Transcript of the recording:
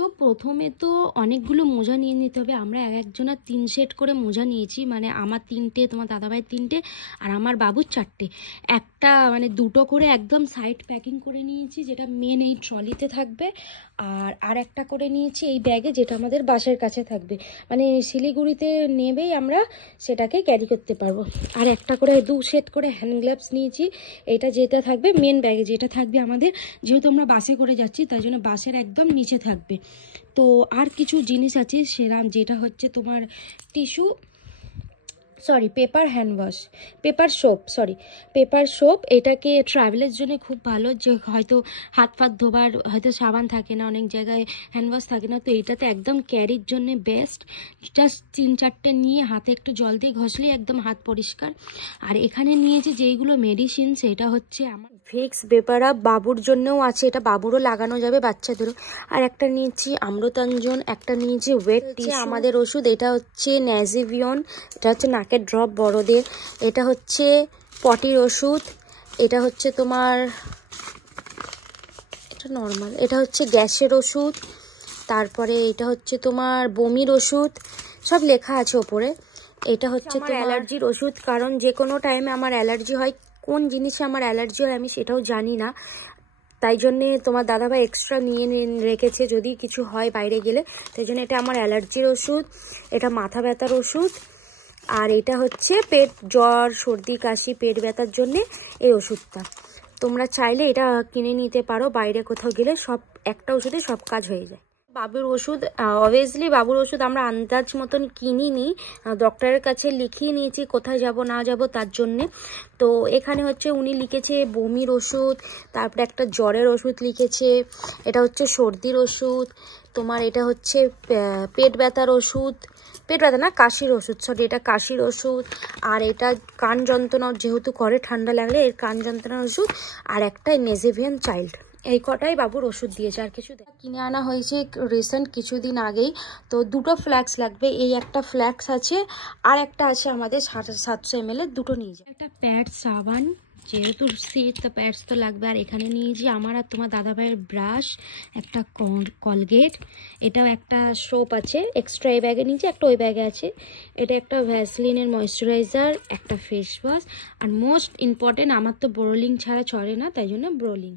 তো প্রথমে তো অনেকগুলো মোজা নিয়ে নিতে হবে। আমরা এক একজনের 3 সেট করে মোজা নিয়েছি, মানে আমার 3টে, তোমার দাদাভাইয়ের 3টে, আর আমার বাবুর 4টে। একটা মানে 2টো করে একদম সাইড প্যাকিং করে নিয়েছি, যেটা মেন এই ট্রলিতে থাকবে। আর একটা করে নিয়েছি এই ব্যাগে, যেটা আমাদের বাসের কাছে থাকবে, মানে শিলিগুড়িতে নেবেই আমরা সেটাকে ক্যারি করতে পারবো। আর একটা করে 2 সেট করে হ্যান্ড গ্লাভস নিয়েছি, এটা যেটা থাকবে মেন ব্যাগে, যেটা থাকবে আমাদের, যেহেতু আমরা বাসে করে যাচ্ছি তাই জন্য বাসের একদম নিচে থাকবে। তো আর কিছু জিনিস আছে সেরাম, যেটা হচ্ছে তোমার tissue, paper hand wash, paper soap. এটাকে ট্রাভেলের জন্য খুব ভালো, যে হয়তো হাত ফাত ধোবার হয়তো সাবান থাকে না, অনেক জায়গায় হ্যান্ড ওয়াশ থাকে না, তো এইটাতে একদম ক্যারির জন্য বেস্ট। জাস্ট 3-4টে নিয়ে হাতে একটু জল দিয়ে ঘষলেই একদম হাত পরিষ্কার। আর এখানে নিয়েছি যেইগুলো মেডিসিন, সেটা হচ্ছে আমার ভিক্স বেপারা, বাবুর জন্যও আছে, এটা বাবুরও লাগানো যাবে, বাচ্চাদেরও। আর একটা নিয়েছি আম্রতাঞ্জন, একটা নিয়েছি ওয়েট টিস্যু, আমাদের ওষুধ। এটা হচ্ছে ন্যাজিভিয়ন, এটা হচ্ছে নাকের ড্রপ বড়দের। এটা হচ্ছে পটির ওষুধ। এটা হচ্ছে তোমার, এটা নর্মাল, এটা হচ্ছে গ্যাসের ওষুধ। তারপরে এটা হচ্ছে তোমার বমির ওষুধ, সব লেখা আছে ওপরে। এটা হচ্ছে তোমার অ্যালার্জির ওষুধ, কারণ যে কোনো টাইমে আমার অ্যালার্জি হয়, কোন জিনিসে আমার অ্যালার্জি হয় আমি সেটাও জানি না, তাই জন্যে তোমার দাদাভাই এক্সট্রা নিয়ে রেখেছে যদি কিছু হয় বাইরে গেলে। তাই জন্য এটা আমার অ্যালার্জির ওষুধ, এটা মাথা ব্যথার ওষুধ, আর এটা হচ্ছে পেট, জ্বর, সর্দি, কাশি, পেট ব্যথার জন্যে এই ওষুধটা। তোমরা চাইলে এটা কিনে নিতে পারো, বাইরে কোথাও গেলে সব একটা ওষুধে সব কাজ হয়ে যায়। বাবুর ওষুধ, অবভিয়াসলি বাবুর ওষুধ আমরা আন্দাজ মতন কিনিনি, ডক্টরের কাছে লিখিয়ে নিয়েছি কোথায় যাব না যাব তার জন্যে। তো এখানে হচ্ছে উনি লিখেছে বমির ওষুধ, তারপরে একটা জ্বরের ওষুধ লিখেছে, এটা হচ্ছে সর্দির ওষুধ, তোমার এটা হচ্ছে পেট ব্যথার ওষুধ, পেট ব্যথা না, কাশির ওষুধ, এটা কাশির ওষুধ। আর এটা কান যন্ত্রণা যেহেতু করে, ঠান্ডা লাগলে এর কান যন্ত্রণার ওষুধ। আর একটা নেজেভিয়ান চাইল্ড। এই কটাই বাবুর ওষুধ দিয়েছে, আর কিছু কিনে আনা হয়েছে রিসেন্ট কিছুদিন আগেই। তো 2টো ফ্ল্যাক্স লাগবে, এই একটা ফ্ল্যাক্স আছে, আর একটা আছে আমাদের 700 ml, দুটো নিয়ে যায়। একটা প্যাডস সাবান, যেহেতু শীত তো প্যাডস তো লাগবে। আর এখানে নিয়েছি আমার আর তোমার দাদাভাইয়ের ব্রাশ, একটা কলগেট, এটাও একটা সোপ আছে এক্সট্রা, এই ব্যাগে নিয়েছি, একটা ওই ব্যাগে আছে। এটা একটা ভ্যাসলিনের ময়শ্চারাইজার, একটা ফেস ওয়াশ, আর মোস্ট ইম্পর্টেন্ট, আমার তো ব্রোলিং ছাড়া চলে না, তাই জন্য ব্রোলিং।